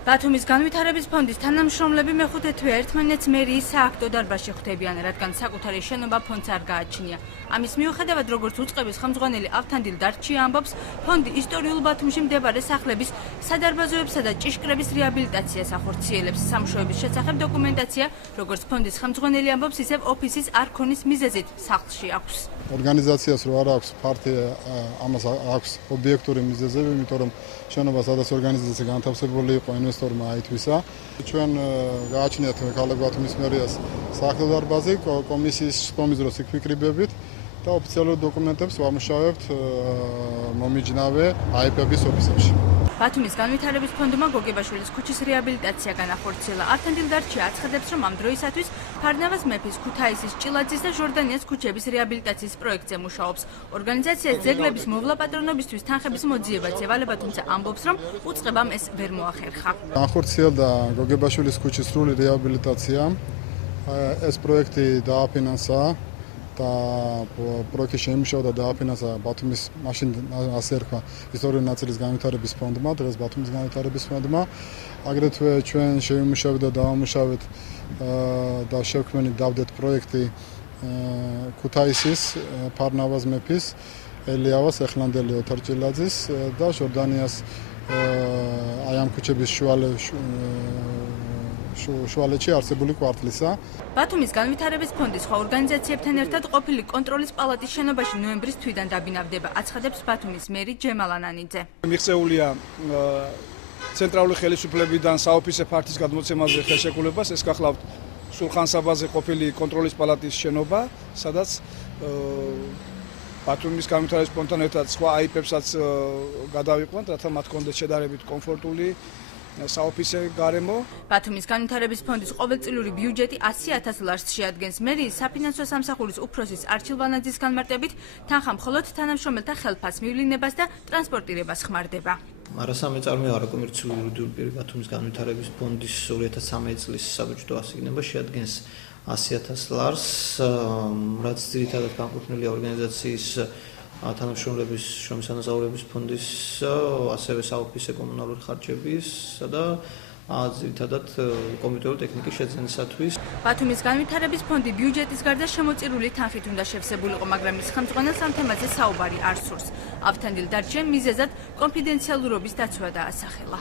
ბათუმის განვითარების ფონდის თანამშრომლები მეხუთე თვეა ერთმანეთს მერიის სააქტო დარბაზში ხვდებიან, რადგან საკუთარი შენობა ფონდს არ გააჩნია. ამის მიუხედავად, როგორც უწყების ხელმძღვანელი ავთანდილ დარჩია ამბობს, ფონდი ისტორიულ ბათუმში მდებარე სახლების, სადარბაზოებსა და ჭიშკრების რეაბილიტაციას ახორციელებს. სამუშაოების შესახებ დოკუმენტაცია, როგორც ფონდის ხელმძღვანელი ამბობს, ისევ ოფისის არ ქონის მიზეზით სახლში აქვს. ორგანიზაციას რო არ აქვს ფართი ამას აქვს ობიექტური მიზეზები, იმიტომ რომ შენობა სადაც ორგანიზაცია განთავსებული იყო ინვესტორმა აითვისა. ჩვენ გააჩნიათ ქალაქ ბათუმის მერიას სახლ-დარბაზი კომისიის შტომის დროს იქფიქრებებით და ოფიციალურ დოკუმენტებს ვამუშავებთ მომიჯნავე აიპების ოფისებში. ბათუმის განვითარების ფონდმა გოგებაშვილის ქუჩის რეაბილიტაცია განახორციელა. ავთანდილ დარჩია აცხადებს, რომ ამ დროისათვის ფარნავაზ მეფის, ქუთაისის, ჭილაძის და ჟორდანიას ქუჩების რეაბილიტაციის პროექტზე მუშაობს. ორგანიზაცია ძეგლების მოვლა პატრონობისთვის თანხების მოძიებაც ევალება, თუმცა ამბობს, რომ უწყებამ ეს ვერ მოახერხა. განხორციელდა გოგებაშვილის ქუჩის სრული რეაბილიტაცია. ეს პროექტი დააფინანსა და პროექტი შეიმუშავა და დააფინანსა ბათუმის მაშინ ასე ერქვა ისტორიული ნაწილის განვითარების ფონდმა, დღეს ბათუმის განვითარების ფონდმა. აგრეთვე ჩვენ შეიმუშავეთ და დავამუშავეთ და შევქმნით დავდეთ პროექტი ქუთაისის, ფარნავაზ მეფის, ელიავას, ეხლანდელი ოთარ ჭილაძის და ჟორდანიას აი ამ ქუჩების შუალედში არსებული კვარტლისა. ბათუმის განვითარების ფონდის სხვა ორგანიზაციებთან ერთად ყოფილი კონტროლის პალატის შენობაში ნოემბრის თვიდან დაბინავდება, აცხადებს ბათუმის მერი ჯემალ ანანიძე. მიღწეულია ცენტრალური ხელისუფლებიდან საოფისე ფართის გადმოცემაზე ხელშეკრულებას, ეს გახლავთ სულხან-საბაზე ყოფილი კონტროლის პალატის შენობა, სადაც ბათუმის განვითარების ფონდთან ერთად სხვა აიპებსაც გადავიყვანთ, რათა მათ კონდეთ შედარებით კომფორტული საოფისე გარემო. ბათუმის განვითარების ფონდის ყოველწლიური ბიუჯეტი 100,000 ლარს შეადგენს. მერიის საფინანსო სამსახურის უფროსის არჩილ ვანაძის განმარტებით, თანხა მხოლოდ თანამშრომელთა ხელფას მივლინებას და ტრანსპორტირებას ხმარდება. არასამე წარმოება კომერციული იურიდიული პირი ბათუმის განვითარების ფონდის 2013 წლის საბუჯეტო ასიგნება შეადგენს 100,000 ლარს, რაც ძირითადად განკუთვნილია ორგანიზაციის თანამშრომლების შრომისანაზაურების ფონდის, ასევე საოფისე კომუნალური ხარჯებისა და ძირითადად კომპიუტერული ტექნიკის შეძენისათვის. ბათუმის განვითარების ფონდი ბიუჯეტის გარდა შემოწირული თანხით უნდა შევსებულიყო, მაგრამ ის ხელმძღვანელს ამ თემაზე საუბარი არ სურს. ავთანდილ დარჩიამ მიზეზად კონფიდენციალურობის დაცვა დაასახელა.